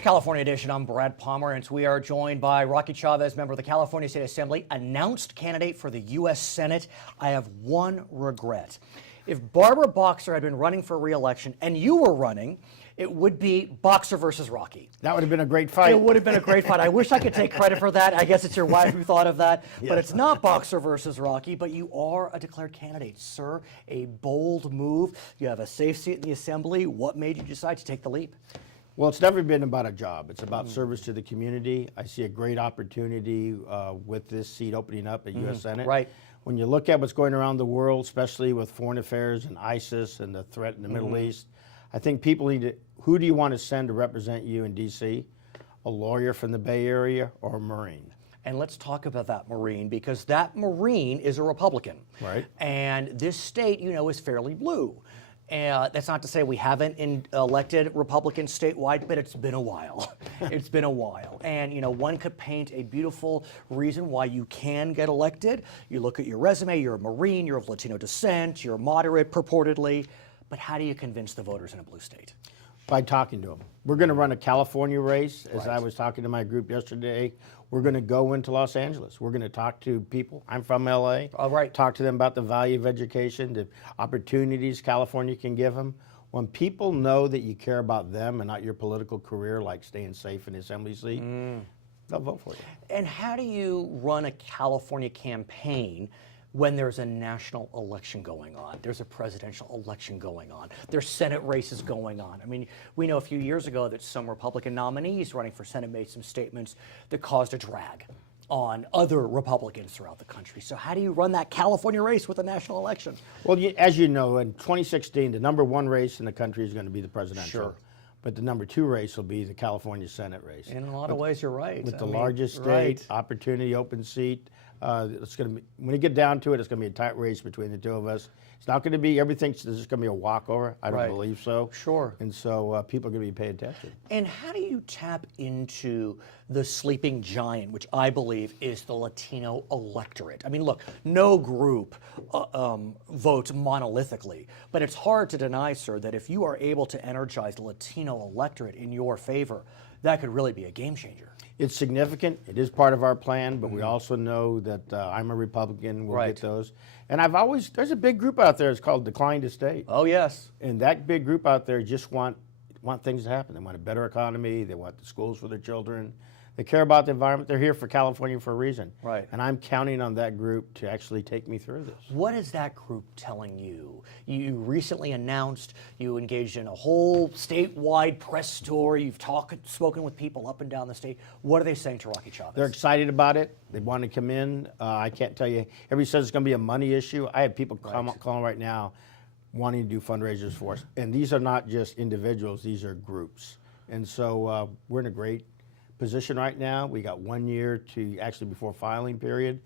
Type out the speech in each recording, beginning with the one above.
It's California Edition. I'm Brad Pomerance. We are joined by Rocky Chavez, member of the California State Assembly, announced candidate for the U.S. Senate. I have one regret. If Barbara Boxer had been running for re-election and you were running, it would be Boxer versus Rocky. That would have been a great fight. It would have been a great fight. I wish I could take credit for that. I guess it's your wife who thought of that. Yes. But it's not Boxer versus Rocky, but you are a declared candidate, sir. A bold move. You have a safe seat in the Assembly. What made you decide to take the leap? Well, it's never been about a job. It's about service to the community. I see a great opportunity with this seat opening up at U.S. Senate. Right. When you look at what's going around the world, especially with foreign affairs and ISIS and the threat in the Middle East, I think people need to, who do you want to send to represent you in D.C.? A lawyer from the Bay Area or a Marine? And let's talk about that Marine, because that Marine is a Republican. Right. And this state, you know, is fairly blue. That's not to say we haven't elected Republicans statewide, but it's been a while. It's been a while. And, you know, one could paint a beautiful reason why you can get elected. You look at your resume, you're a Marine, you're of Latino descent, you're moderate purportedly. But how do you convince the voters in a blue state? By talking to them. We're going to run a California race. As I was talking to my group yesterday, we're going to go into Los Angeles. We're going to talk to people. I'm from LA. All right. Talk to them about the value of education, the opportunities California can give them. When people know that you care about them and not your political career, like staying safe in the assembly seat, they'll vote for you. And how do you run a California campaign when there's a national election going on, there's a presidential election going on, there's Senate races going on? I mean, we know a few years ago that some Republican nominees running for Senate made some statements that caused a drag on other Republicans throughout the country. So how do you run that California race with a national election? Well, as you know, in 2016, the #1 race in the country is going to be the presidential. Sure. But the #2 race will be the California Senate race. In a lot of ways, you're right. With the largest state, opportunity, open seat. It's going to be, when you get down to it, it's going to be a tight race between the two of us. It's not going to be everything. This is going to be a walkover. I don't believe so. Sure. And so people are going to be paying attention. And how do you tap into the sleeping giant, which I believe is the Latino electorate? I mean, look, no group votes monolithically, but it's hard to deny, sir, that if you are able to energize the Latino electorate in your favor, that could really be a game changer. It's significant. It is part of our plan, but we also know that I'm a Republican. We'll get those. And there's a big group out there. It's called Decline to State. Oh, yes. And that big group out there just want things to happen. They want a better economy. They want the schools for their children. They care about the environment. They're here for California for a reason. Right. And I'm counting on that group to actually take me through this. What is that group telling you? You recently announced you engaged in a whole statewide press tour. You've spoken with people up and down the state. What are they saying to Rocky Chavez? They're excited about it. They want to come in. I can't tell you. Everybody says it's going to be a money issue. I have people calling right now wanting to do fundraisers for us. And these are not just individuals. These are groups. And so we're in a great position right now. We got 1 year to actually before filing period.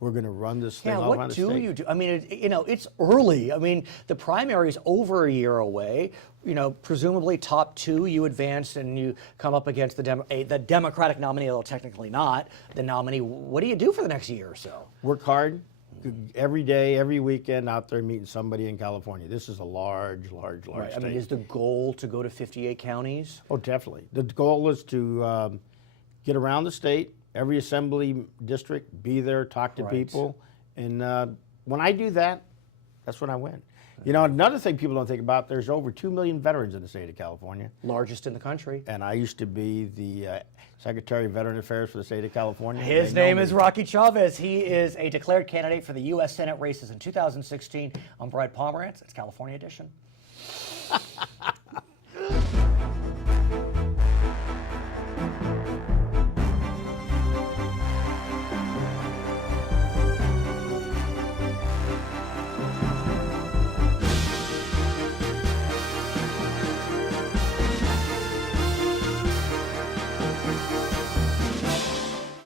We're going to run this thing all around the state. What do you do? I mean, it's early. I mean, the primary is over a year away. You know, presumably top two, you advance and you come up against the Democratic nominee, although technically not the nominee. What do you do for the next year or so? Work hard. Every day, every weekend, out there meeting somebody in California. This is a large state. I mean, is the goal to go to 58 counties? Oh, definitely. The goal is to get around the state, every assembly district, be there, talk to people. And when I do that, that's when I win. You know, another thing people don't think about, there's over 2 million veterans in the state of California. Largest in the country. And I used to be the Secretary of Veteran Affairs for the state of California. His name is Rocky Chavez. He is a declared candidate for the U.S. Senate races in 2016. I'm Brad Pomerance. It's California Edition.